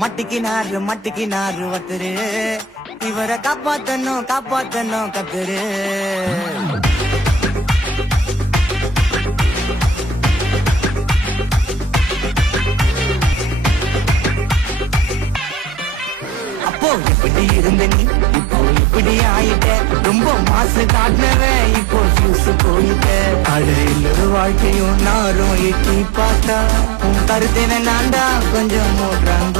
மட்டிக்கினாரு ஒருத்தரு இவரை காப்பாத்தணும் கத்துரு அப்போ இப்படி இருந்த நீ இப்போ இப்படி ஆயிட்ட ரொம்ப மாசு காட்டினவன் இப்போ ஃபியூஸ் போயிட்ட அழகில் வாழ்க்கையும் நாரும் எட்டி பார்த்தா உன் கருத்தின நான்டா கொஞ்சம் மூன்றாம்